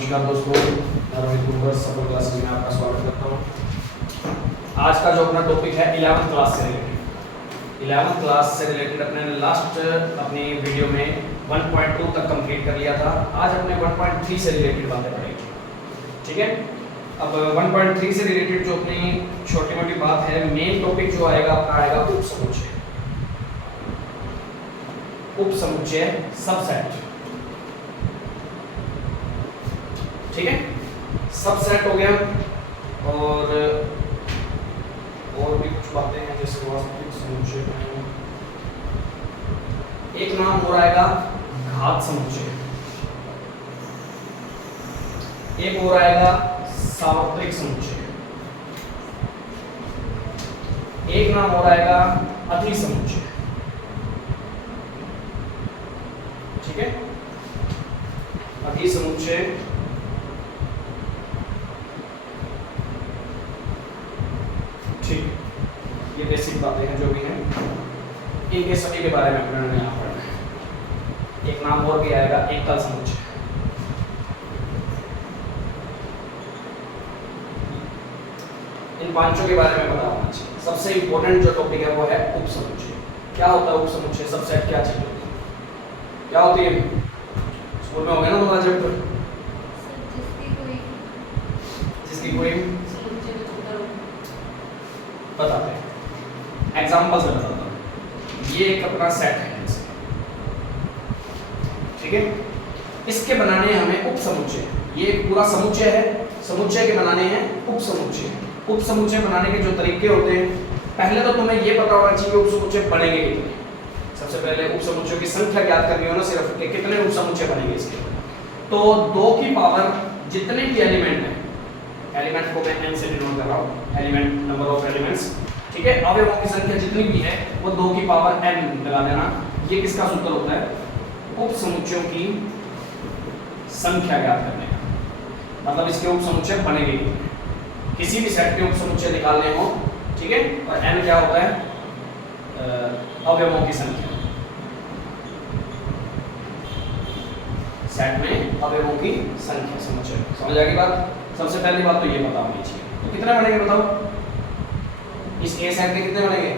नमस्कार दोस्तों, मैं रोहित कुंवर सफल क्लासेस में आपका स्वागत करता हूँ। आज का जो अपना टॉपिक है 11th क्लास से रिलेटेड। 11th क्लास से रिलेटेड अपने लास्ट अपनी वीडियो में 1.2 तक कंप्लीट कर लिया था। आज अपने 1.3 से रिलेटेड बातें करेंगे, ठीक है। अब 1.3 से रिलेटेड जो अपनी छोटी मोटी बात है, मेन टॉपिक जो आएगा अपना आएगा उपसमुच्चय। उपसमुच्चय सबसेट, ठीक है। सबसेट हो गया और भी कुछ बातें हैं जैसे वास्तविक समुच्चय में एक नाम हो रहेगा घात समुच्चय, एक हो रहेगा सार्वत्रिक समुच्चय, एक नाम हो रहेगा अति समुच्चय, ठीक है। अति समुच्चय, ठीक, ये बेसिक बातें हैं जो भी हैं, इनके सभी के बारे में अपने यहाँ पढ़ना है। एक नाम और भी आएगा एकल समुच्चय। इन पांचों के बारे में पता होना चाहिए। सबसे इंपॉर्टेंट जो टॉपिक है वो है उपसमुच्चय। क्या होता है उपसमुच्चय? सबसेट क्या चीज होती है, क्या होती है? स्कूल में हो गया ना तुम्हारा चैप्टर, जिसकी कोई बताते हैं, एग्जांपल से बताता हूं। ये एक अपना सेट है, ठीक है। इसके बनाने हमें उपसमुच्चय, ये एक पूरा समुच्चय है, समुच्चय के बनाने हैं उपसमुच्चय। उपसमुच्चय बनाने के जो तरीके होते हैं, पहले तो तुम्हें ये पता होना चाहिए उपसमुच्चय बनेंगे कितने। सबसे पहले उपसमुच्चयों की संख्या ज्ञात करनी हो ना, सिर्फ कि कितने उपसमुच्चय बनेंगे इसके। तो 2 की पावर जितने भी एलिमेंट हैं, एलिमेंट को मैं n से डिनोट कर रहा हूं, एलिमेंट नंबर ऑफ एलिमेंट्स, ठीक है। अवयवों की संख्या जितनी भी है वो 2 की पावर n लगा देना। ये किसका सूत्र होता है? उपसमुच्चयों की संख्या ज्ञात करने का, मतलब इसके उपसमुच्चय बनेंगे किसी भी सेट के उपसमुच्चय निकालने हो, ठीक है। और n क्या होता है? अवयवों की संख्या, सेट में अवयवों की संख्या समुच्चय। समझ आ गई बात? सबसे पहली बात तो ये पता होनी चाहिए। तो कितने बनेंगे बताओ? इस ए सेट के कितने बनेंगे?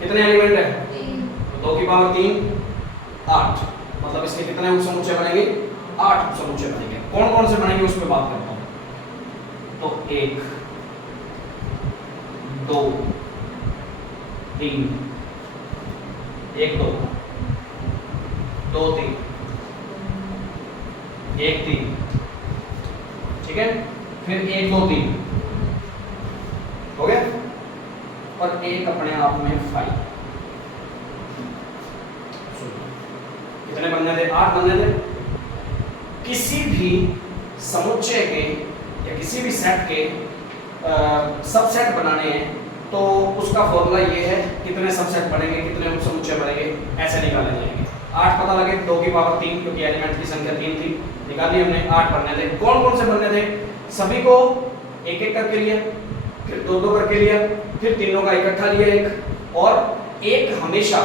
कितने एलिमेंट है? 2 की पावर 3 8, मतलब इसके कितने उपसमुच्चय बनेंगे? 8 उपसमुच्चय बनेंगे। कौन कौन से बनेंगे उस पर बात करता हूं। तो 1 2 3 1 2 2 3 1 3, ठीक है। फिर 1 2 3 हो गया, और एक अपने आप में 5। कितने बनने थे? 8 बनने थे। किसी भी समुच्चय के या किसी भी सेट के सबसेट बनाने हैं तो उसका फॉर्मूला ये है, कितने सबसेट बनेंगे, कितने उपसमुच्चय बनेंगे, ऐसे निकाले जाएंगे। 8 पता लगे, 2 की पावर 3, क्योंकि एलिमेंट की संख्या 3 थी, निकाली हमने। 8 बनने थे। कौन कौन से बनने थे? सभी को एक एक करके लिया, फिर 2 करके लिया, फिर तीनों का इकट्ठा लिया एक, और एक हमेशा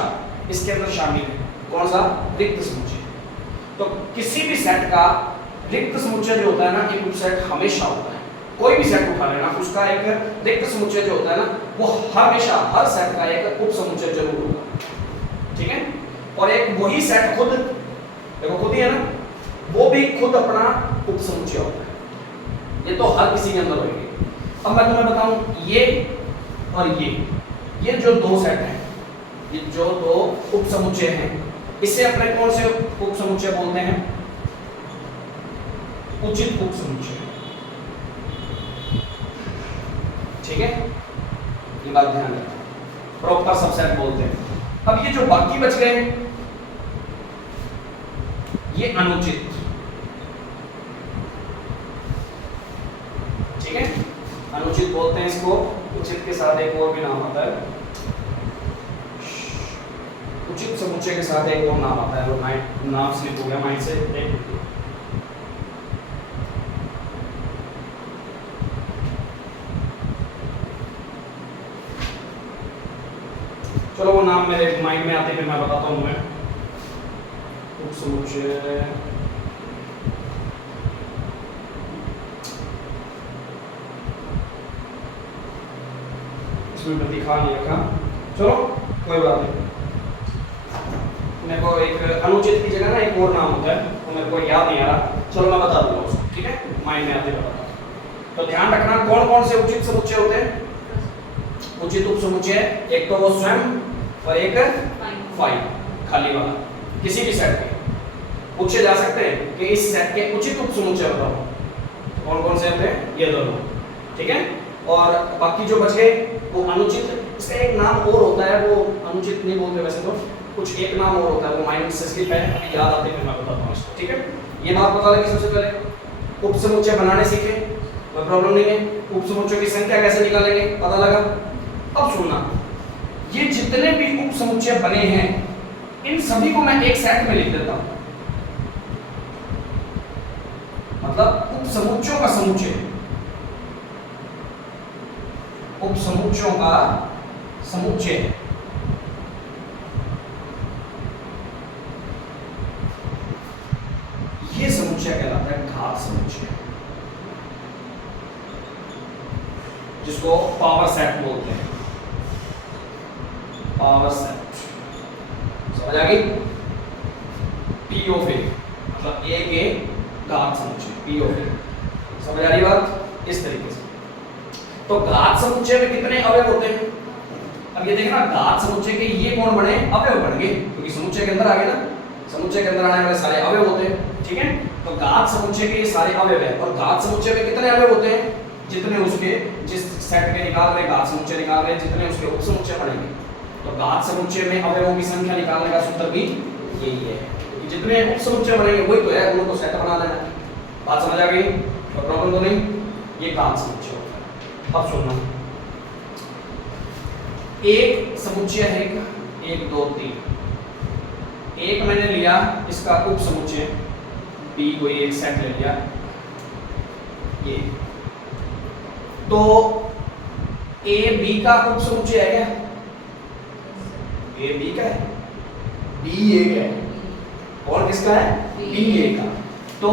इसके अंदर शामिल है। कौन सा? रिक्त समुच्चय। तो किसी भी सेट का रिक्त समुच्चय जो होता है ना, एक उपसेट हमेशा होता है। कोई भी सेट उठा लेना, उसका एक रिक्त समुच्चय जो होता है ना, वो हमेशा हर सेट का एक उपसमुच्चय जरूर होगा, ठीक है। और एक वही सेट खुद, देखो खुद ही है ना, वो भी खुद अपना उपसमुच्चय होता है। ये तो हर किसी के अंदर होगी। अब मैं तुम्हें बताऊं, ये और ये जो 2 सेट हैं, ये जो 2 उपसमुच्चय हैं, इसे अपने कौन से उपसमुच्चय बोलते हैं? उचित उपसमुच्चय, ठीक है। ये बात ध्यान रखना, प्रॉपर सबसेट बोलते हैं। अब ये जो बाकी बच गए ये अनुचित, ठीक है। अनुचित बोलते हैं इसको। उचित के साथ एक और भी नाम आता है, उचित समुच्चय के साथ एक और नाम आता है, वो नाम स्लिप हो गया माइंड से। चलो वो नाम मेरे माइंड में आते फिर मैं बताता हूँ। मैं उपसमुच्चय इसमें दिखा नहीं रखा, चलो कोई बात नहीं। मेरे को एक अनुचित की जगह ना एक और नाम होता है, तो मेरे को याद नहीं आ रहा, चलो मैं बता दूंगा उसको, ठीक है, माइंड में आते हुए बता। तो ध्यान रखना कौन कौन से उचित समुच्चय होते हैं। उचित उपसमुच्चय एक तो वो स्वयं और एक फाइव खाली वाला, किसी भी सेट के पूछे जा सकते हैं कि इस सेट के उचित उपसमुच्चय बताओ। कौन कौन से होते हैं, ये दोनों, ठीक है। और बाकी जो बच गए वो अनुचित, इसका एक नाम और होता है, वो अनुचित नहीं बोलते वैसे तो, कुछ एक नाम और होता है, वो माइंड से स्किप है, अभी याद आते हैं मैं बताता हूँ इसको, ठीक है। ये बात पता लगी सबसे पहले, उपसमुच्चय बनाने सीखे, कोई प्रॉब्लम नहीं है। उपसमुच्चयों की संख्या कैसे निकालेंगे पता लगा। अब सुनना, ये जितने भी उपसमुच्चय बने हैं इन सभी को मैं एक सेट में लिख देता हूं, मतलब उपसमुच्चयों का समुच्चय, उपसमुच्चयों का समुच्चय ये समुच्चय कहलाता है घात समुच्चय, जिसको पावर सेट बोलते हैं, पावर सेट। समझ आ गई? पी ऑफ ए मतलब ए के घात समुच्चय, पी ऑफ ए। समझ आ रही बात? इस तरीके से। तो घात समुच्चय में कितने अवयव होते हैं? अब ये देखना, घात समुच्चय के ये कौन बने, अवयव बन गए, क्योंकि समुच्चय के अंदर आ गए ना, समुच्चय के अंदर आने वाले सारे अवयव होते हैं, ठीक है। तो घात समुच्चय के ये सारे अवयव है, और घात समुच्चय में कितने अवयव होते हैं, जितने उसके जिस सेट के निकाल रहे घात समुच्चय निकाल रहे, जितने उसके उपसमुच्चय बनेंगे। तो घात समुच्चय में अवयवों की संख्या निकालने का सूत्र भी यही है, क्योंकि जितने उपसमुच्चय बनेंगे वही तो है, उनको सेट बना लेना है। बात समझ आ गई? तो प्रॉब्लम तो नहीं, ये घात समुच्चय होता है। अब सुनना, एक समुच्चय है, एक दो तीन, एक मैंने लिया इसका उपसमुच्चय बी, कोई एक सेट ले लिया ये, तो ए बी का उपसमुच्चय है क्या? ए बी का है, बी ए का है, और किसका है? बी ए का। तो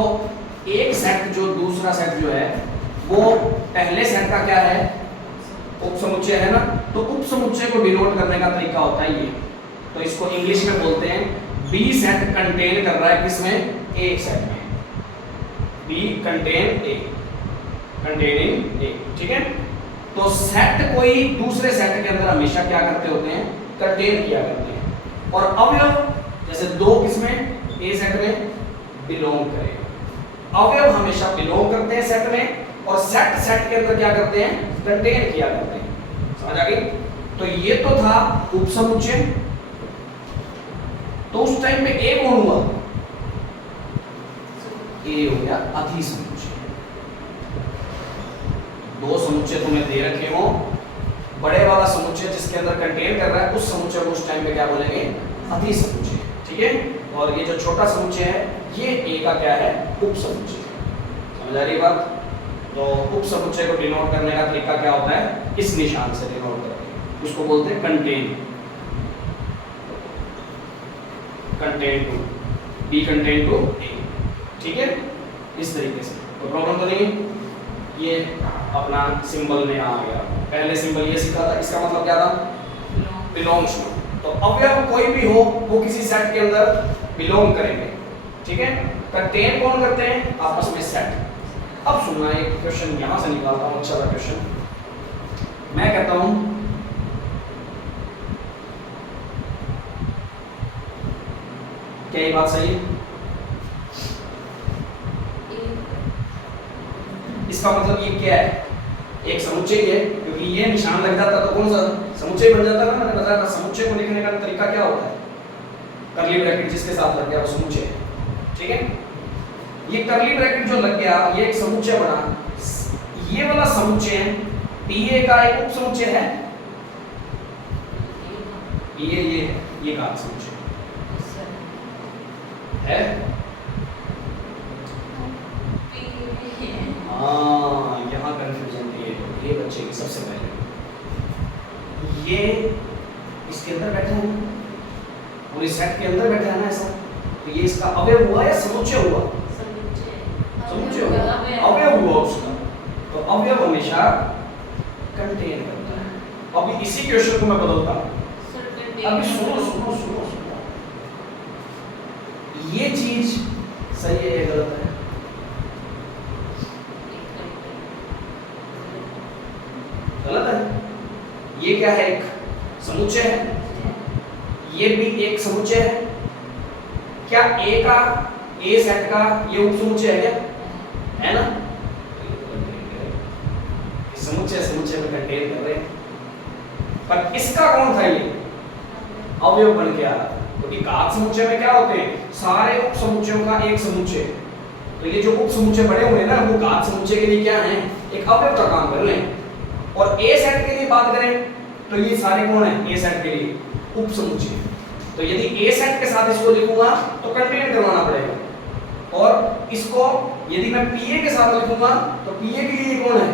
एक सेट जो दूसरा सेट जो है वो पहले सेट का क्या है? उपसमुच्चय है ना। तो उपसमुच्चय को डिनोट करने का तरीका होता है ये, तो इसको इंग्लिश में बोलते हैं बी सेट कंटेन कर रहा है किसमें? एक सेट में, B contain A, containing A, ठीक है। तो सेट कोई दूसरे सेट के अंदर हमेशा क्या करते होते हैं? कंटेन किया करते हैं। और अवयव जैसे दो किसमें? ए सेट में बिलोंग करेगा, अवयव हमेशा बिलोंग करते हैं सेट में, और सेट सेट के अंदर क्या करते हैं? कंटेन किया करते हैं। समझ आ गई? तो ये तो था उपसमुच्चय। तो उस टाइम में ए कौन हुआ? ए हो गया अधिसमुच्चय। दो समुच्चय तुम्हें दे रखे हो, बड़े वाला समुच्चय जिसके अंदर कंटेन कर रहा है उस समुच्चय को उस टाइम पे क्या बोलेंगे? अधिसमुच्चय, ठीक है। और ये जो छोटा समुच्चय है ये ए का क्या है? उपसमुच्चय। समझ आ रही बात? तो उपसमुच्चय को डिनोट करने का तरीका क्या होता है? इस निशान से डिनोट करते हैं, उसको बोलते हैं contain, contain to, B contain to A, ठीक है। इस तरीके से तो प्रॉब्लम तो नहीं। ये अपना सिंबल में आ गया, पहले सिंबल ये सीखा था, इसका मतलब क्या था? Belongs to. तो अवयव कोई भी हो वो किसी सेट के अंदर बिलोंग करेंगे, ठीक है। कंटेन कौन करते हैं? आपस में सेट। अब सुनना, एक क्वेश्चन यहां से निकालता हूं, अच्छा सा क्वेश्चन। मैं कहता हूं क्या ये बात सही है? इसका मतलब ये क्या है? एक समुच्चय है, क्योंकि ये निशान लग जाता तो कौन सा समुच्चय बन जाता ना। मैंने बताया था समुच्चय को लिखने का तरीका क्या होता है? करली ब्रैकेट जिसके साथ लग गया वो समुच्चय है, ठीक है। ये करली ब्रैकेट जो लग गया ये एक समुच्चय बना। ये वाला समुच्चय पीए का एक उपसमुच्चय है, पीए ये घात समुच्चय है। यहाँ कंफ्यूजन ये बच्चे की सबसे पहले ये इसके अंदर बैठा है, पूरी सेट के अंदर बैठा है ना ऐसा, तो ये इसका अवयव हुआ या समुच्चय हुआ? समुच्चय हुआ, अवयव हुआ उसका। तो अवयव हमेशा कंटेन करता है, अभी इसी क्वेश्चन को मैं बदलता हूं। अभी सुनो सुनो सुनो सुनो, ये चीज सही है या गलत है? गलत है। ये क्या है? एक समुच्चय है, ये भी एक समुच्चय है। क्या ए का, ए सेट का ये उपसमुच्चय है क्या? है ना? समुच्चय समुच्चय में कंटेन कर रहे हैं, पर इसका कौन था? ये अवयव बन के आ रहा था, क्योंकि घात समुच्चय में क्या होते हैं? सारे उप समुच्चयों का एक समुच्चय। तो ये जो उप समुच्चय बने हुए हैं ना, वो घात समुच्चय के लिए क्या है? एक अवयव का काम कर रहे हैं। और ए सेट के लिए बात करें तो ये सारे कौन है? ए सेट के लिए उप समुच्चय। तो यदि ए सेट के साथ इसको लिखूंगा तो कंटेन करवाना पड़ेगा, और इसको यदि मैं पीए के साथ लिखूंगा तो पीए के लिए कौन है?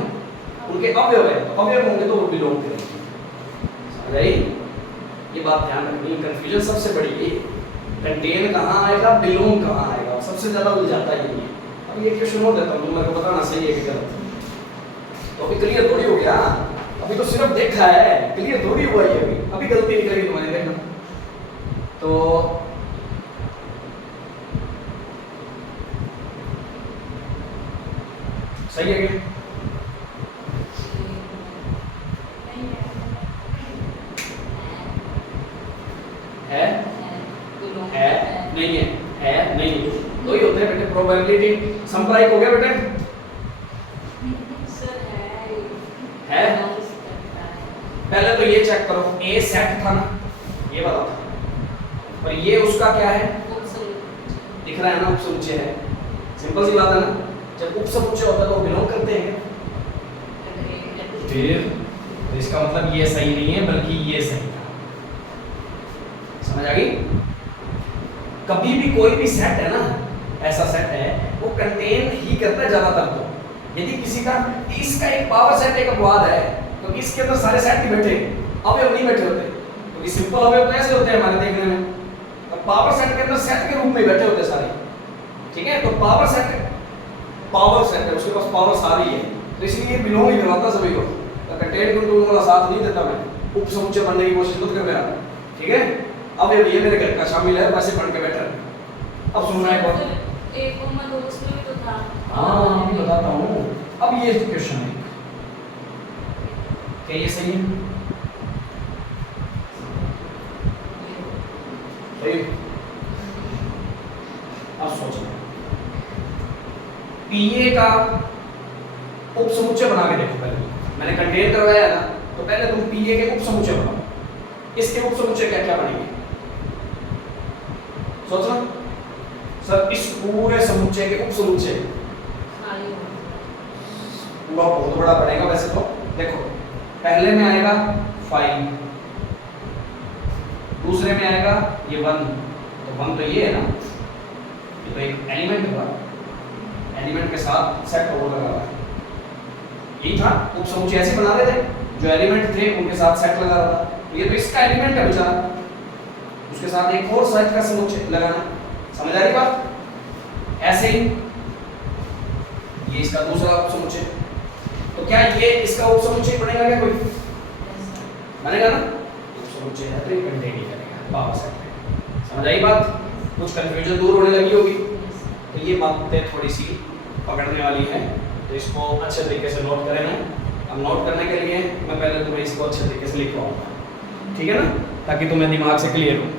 उनके अवयव है, तो अवयव होंगे तो वो बिलोंग करेंगे। समझ आई? ये बात ध्यान रखनी, कंफ्यूजन सबसे बड़ी है। कंटेन कहाँ आएगा, बिलोंग कहाँ आएगा, सबसे ज्यादा उलझ जाता है ये। अब ये क्वेश्चन हो देता हूँ, मेरे को बताना सही है कि गलत। तो अभी क्लियर थोड़ी हो गया, अभी तो सिर्फ देखा है, क्लियर थोड़ी हुआ ये। अभी गलती निकलेगी तुम्हारी, देखना। तो सही है क्या? है नहीं है, नहीं है, दो ही होते हैं बेटे। प्रोबेबिलिटी संप्रायिक हो गया बेटे? है। पहले तो ये चेक करो, ए सेट था ना, ये वाला था, और ये उसका क्या है? दिख रहा है ना, उपसमुच्चय है। सिंपल सी बात है ना, जब उपसमुच्चय होता है तो बिलोंग करते हैं। फिर तो इसका मतलब ये सही नहीं है, बल्कि ये सही था। समझ आ गई? कभी भी कोई भी सेट है ना, ऐसा सेट है, वो कंटेन ही करता है ज्यादातर। तो यदि किसी का इसका एक पावर सेट एक अपवाद है, तो इसके अंदर सारे सेट ही बैठे, अवयव नहीं बैठे होते। तो ये सिंपल अवयव कैसे होते हैं हमारे देखने में? तो पावर सेट के अंदर सेट के रूप में बैठे होते सारे, ठीक है? तो पावर सेट है, उसके पास पावर सारी है, तो इसलिए बिलोंग ही करवाता सभी को। तो कंटेन कंट्रोल वाला साथ नहीं देता मैं, उप समुच्चय बनने की कोशिश मत कर मेरा, ठीक है? अब ये मेरे घर का शामिल है, वैसे पढ़ के बैठा है। अब सुनना है कौन? एक दोस्त में तो था। हाँ अभी बताता हूँ। अब ये क्वेश्चन है, क्या ये सही है? सही। अब सोचो, पीए का उपसमुच्चय बना के देखो। पहले मैंने कंटेन करवाया ना, तो पहले तुम पीए के उपसमुच्चय बनाओ। इसके उपसमुच्चय क्या क्या बनेंगे? सोचना सर, इस पूरे समुच्चय के उपसमुच्चय पूरा बहुत बड़ा बनेगा वैसे तो। देखो, पहले में आएगा 5, दूसरे में आएगा ये 1, तो 1 तो ये है ना, ये तो एक एलिमेंट हुआ, एलिमेंट के साथ सेट ओवर लगा हुआ है। यही था, उपसमुच्चय ऐसे बना रहे थे, जो एलिमेंट थे उनके साथ सेट लगा रहा था। तो ये तो इसका एलिमेंट है बेचारा, उसके साथ एक और सेट का समुच्चय लगाना। समझ आ रही बात? ऐसे ही ये इसका दूसरा उपसमुच्चय, तो क्या ये इसका उपसमुच्चय बनेगा क्या? कोई बनेगा ना, उपसमुच्चय है तो ये कंटेन ही करेगा पावर सेट में। समझ आई बात? कुछ कंफ्यूजन दूर होने लगी होगी। तो ये बातें थोड़ी सी पकड़ने वाली है, तो इसको अच्छे तरीके से नोट करें। अब नोट करने के लिए मैं पहले तुम्हें इसको अच्छे तरीके से लिखवाऊंगा, ठीक है ना, ताकि तुम्हें दिमाग से क्लियर हो।